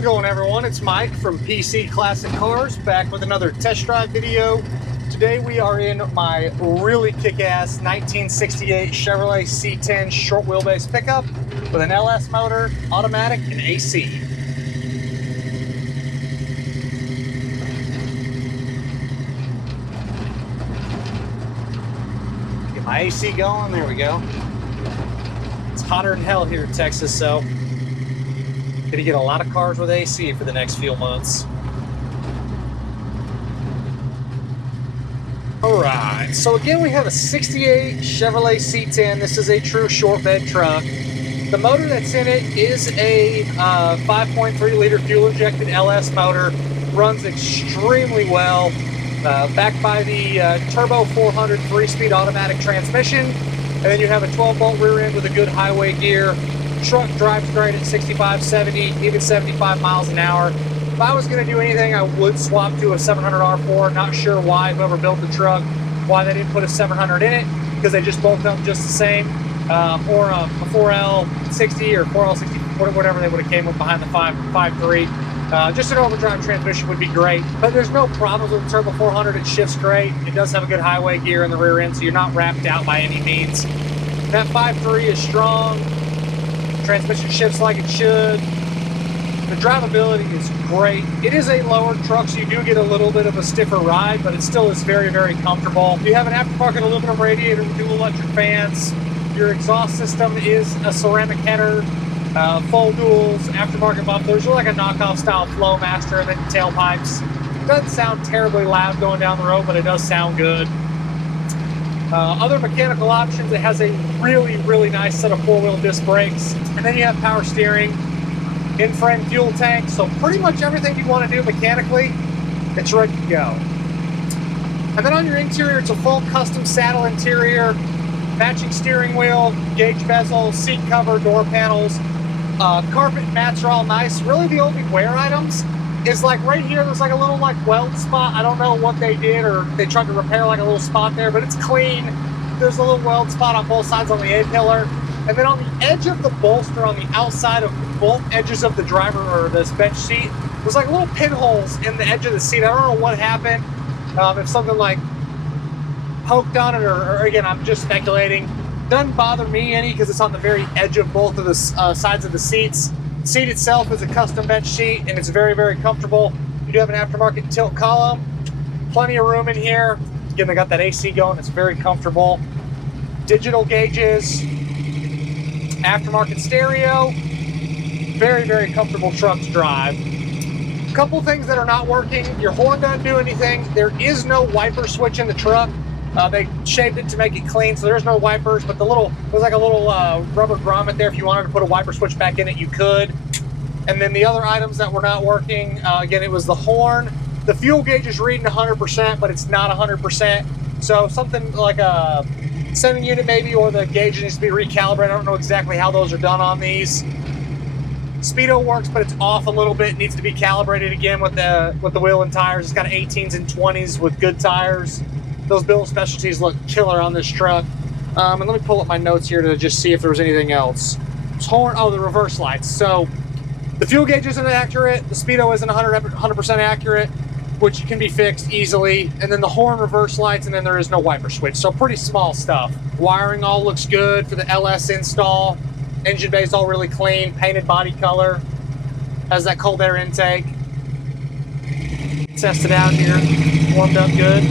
it going, everyone? It's Mike from PC Classic Cars, back with another test drive video. Today we are in my really kick-ass 1968 Chevrolet C10 short wheelbase pickup with an LS motor, automatic, and AC. Get my AC going, there we go. It's hotter than hell here in Texas, so gonna get a lot of cars with AC for the next few months. All right, so again, we have a 68 Chevrolet C10. This is a true short bed truck. The motor that's in it is a 5.3 liter fuel injected LS motor. Runs extremely well. Backed by the Turbo 400 3-speed automatic transmission. And then you have a 12 bolt rear end with a good highway gear. Truck drives great at 65, 70, even 75 miles an hour. If I was going to do anything, I would swap to a 700 R4. Not sure why whoever built the truck, why they didn't put a 700 in it, because they just both come just the same. Or a 4L60 or 4L60, whatever they would have came with behind the 5.3. Just an overdrive transmission would be great, but there's no problems with the Turbo 400. It shifts great. It does have a good highway gear in the rear end, so you're not wrapped out by any means. That 5.3 is strong. Transmission shifts like it should. The drivability is great. It is a lowered truck, so you do get a little bit of a stiffer ride, but it still is very, very comfortable. You have an aftermarket aluminum radiator with dual electric fans. Your exhaust system is a ceramic header, full duals, aftermarket mufflers. You're like a knockoff style Flowmaster, and then tailpipes. It doesn't sound terribly loud going down the road, but it does sound good. Other mechanical options, it has a really, really nice set of four-wheel disc brakes. And then you have power steering, in-frame fuel tank. So pretty much everything you want to do mechanically, it's ready to go. And then on your interior, it's a full custom saddle interior, matching steering wheel, gauge bezel, seat cover, door panels. Carpet mats are all nice. Really the only wear items is like right here, there's like a little like weld spot. I don't know what they did, or they tried to repair like a little spot there, but it's clean. There's a little weld spot on both sides on the A-pillar. And then on the edge of the bolster, on the outside of both edges of the driver or this bench seat, there's like little pinholes in the edge of the seat. I don't know what happened. If something like poked on it, or again, I'm just speculating. Doesn't bother me any because it's on the very edge of both of the sides of the seats. The seat itself is a custom bench seat, and it's very, very comfortable. You do have an aftermarket tilt column. Plenty of room in here. Again, they got that AC going. It's very comfortable. Digital gauges. Aftermarket stereo. Very, very comfortable truck to drive. A couple things that are not working. Your horn doesn't do anything. There is no wiper switch in the truck. They shaved it to make it clean, so there's no wipers, but there's like a little rubber grommet there. If you wanted to put a wiper switch back in it, you could. And then the other items that were not working, again, it was the horn. The fuel gauge is reading 100%, but it's not 100%. So something like a sending unit maybe, or the gauge needs to be recalibrated. I don't know exactly how those are done on these. Speedo works, but it's off a little bit. It needs to be calibrated again with the wheel and tires. It's got 18s and 20s with good tires. Those bill of specialties look killer on this truck. And let me pull up my notes here to just see if there was anything else. The reverse lights. So the fuel gauge isn't accurate. The speedo isn't 100% accurate, which can be fixed easily. And then the horn reverse lights, and then there is no wiper switch. So pretty small stuff. Wiring all looks good for the LS install. Engine bay's all really clean, painted body color. Has that cold air intake. Test it out here. Warmed up good.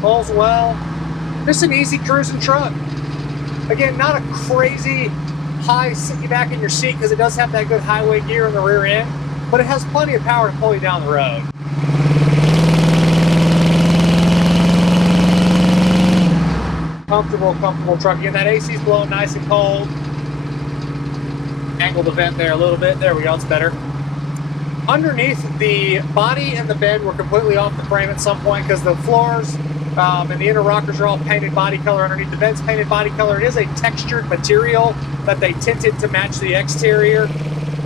Pulls well. Just an easy cruising truck. Again, not a crazy high sit you back in your seat because it does have that good highway gear in the rear end, but it has plenty of power to pull you down the road. Comfortable truck. Again, that AC's blowing nice and cold. Angle the vent there a little bit. There we go, it's better. Underneath, the body and the bed were completely off the frame at some point because the floors and the inner rockers are all painted body color. Underneath the bed's painted body color. It is a textured material that they tinted to match the exterior.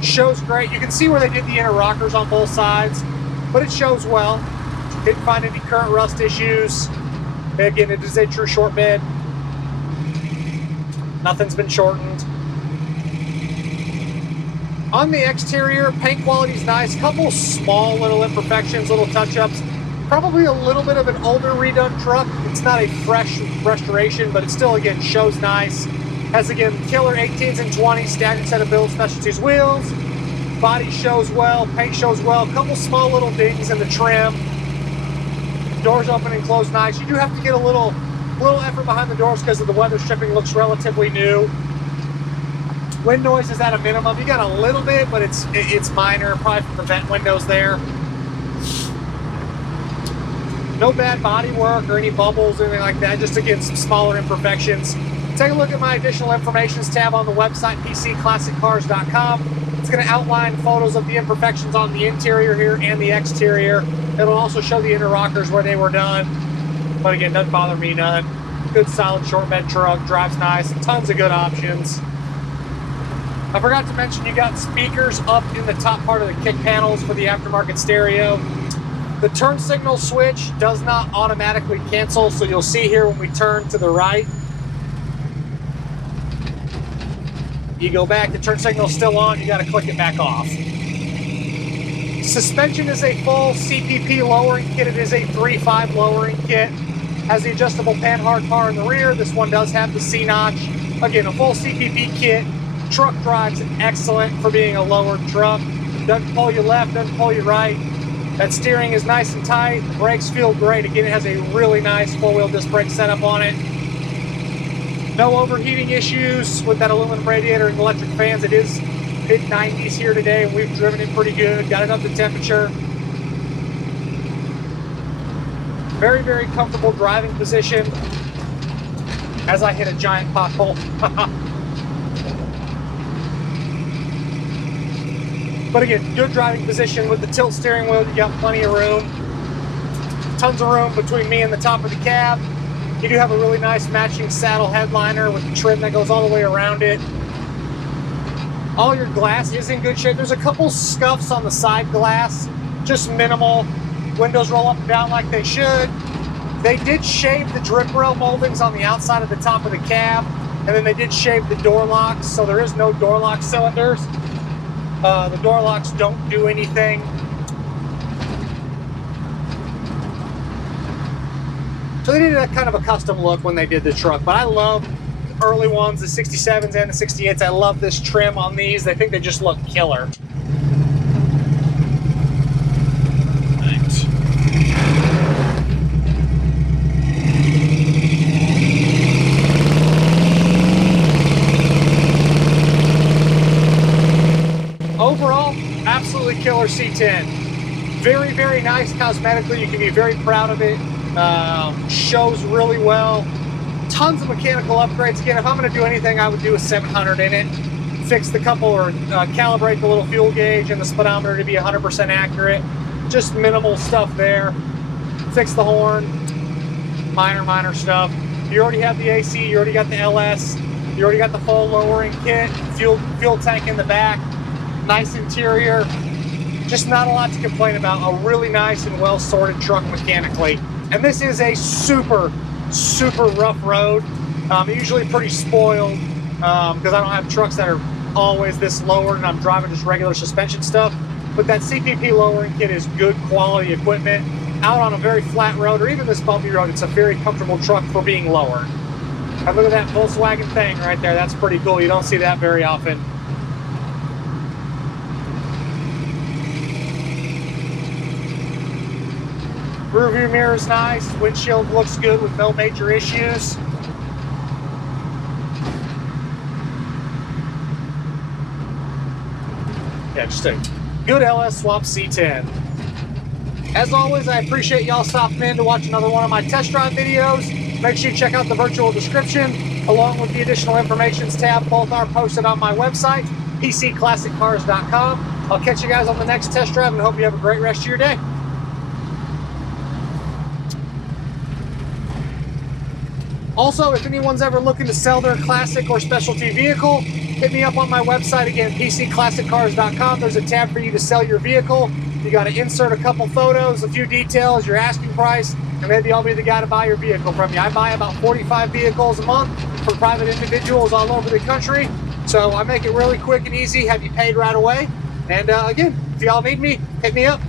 Shows great. You can see where they did the inner rockers on both sides, but it shows well. Didn't find any current rust issues. Again, it is a true short bed. Nothing's been shortened. On the exterior, paint quality is nice. Couple small little imperfections, little touch-ups. Probably a little bit of an older redone truck. It's not a fresh restoration, but it still, again, shows nice. Has, again, killer 18s and 20s, staggered set of Build Specialties wheels. Body shows well, paint shows well. Couple small little dings in the trim. Doors open and close nice. You do have to get a little effort behind the doors because of the weather stripping looks relatively new. Wind noise is at a minimum. You got a little bit, but it's minor, probably from the vent windows there. No bad body work or any bubbles or anything like that. Just again, some smaller imperfections. Take a look at my additional informations tab on the website, pcclassiccars.com. It's going to outline photos of the imperfections on the interior here and the exterior. It'll also show the inner rockers where they were done. But again, doesn't bother me none. Good solid short bed truck, drives nice, tons of good options. I forgot to mention you got speakers up in the top part of the kick panels for the aftermarket stereo. The turn signal switch does not automatically cancel, so you'll see here when we turn to the right, you go back, the turn signal's still on, you gotta click it back off. Suspension is a full CPP lowering kit. It is a 3.5 lowering kit. Has the adjustable panhard bar in the rear. This one does have the C-notch. Again, a full CPP kit. Truck drives excellent for being a lowered truck. Doesn't pull you left, doesn't pull you right. That steering is nice and tight. The brakes feel great. Again, it has a really nice four-wheel disc brake setup on it. No overheating issues with that aluminum radiator and electric fans. It is mid-90s here today, and we've driven it pretty good. Got it up to temperature. Very, very comfortable driving position as I hit a giant pothole. But again, good driving position with the tilt steering wheel. You got plenty of room. Tons of room between me and the top of the cab. You do have a really nice matching saddle headliner with the trim that goes all the way around it. All your glass is in good shape. There's a couple scuffs on the side glass, just minimal. Windows roll up and down like they should. They did shave the drip rail moldings on the outside of the top of the cab, and then they did shave the door locks, so there is no door lock cylinders. The door locks don't do anything. So they did a kind of a custom look when they did the truck, but I love the early ones, the 67s and the 68s. I love this trim on these. I think they just look killer. Overall, absolutely killer C10. Very, very nice cosmetically. You can be very proud of it. Shows really well. Tons of mechanical upgrades. Again, if I'm going to do anything, I would do a 700 in it. Fix the couple or calibrate the little fuel gauge and the speedometer to be 100% accurate. Just minimal stuff there. Fix the horn. Minor stuff. You already have the AC. You already got the LS. You already got the full lowering kit. Fuel tank in the back. Nice interior. Just not a lot to complain about. A really nice and well sorted truck mechanically. And this is a super rough road. Usually pretty spoiled because I don't have trucks that are always this lowered and I'm driving just regular suspension stuff. But that CPP lowering kit is good quality equipment. Out on a very flat road or even this bumpy road, it's a very comfortable truck for being lowered. And look at that Volkswagen thing right there. That's pretty cool. You don't see that very often. Rear view mirror is nice. Windshield looks good with no major issues. Yeah, just a good LS swap C10. As always, I appreciate y'all stopping in to watch another one of my test drive videos. Make sure you check out the virtual description along with the additional informations tab. Both are posted on my website, pcclassiccars.com. I'll catch you guys on the next test drive and hope you have a great rest of your day. Also, if anyone's ever looking to sell their classic or specialty vehicle, hit me up on my website again, pcclassiccars.com. There's a tab for you to sell your vehicle. You got to insert a couple photos, a few details, your asking price, and maybe I'll be the guy to buy your vehicle from you. I buy about 45 vehicles a month from private individuals all over the country. So I make it really quick and easy, have you paid right away. And again, if y'all need me, hit me up.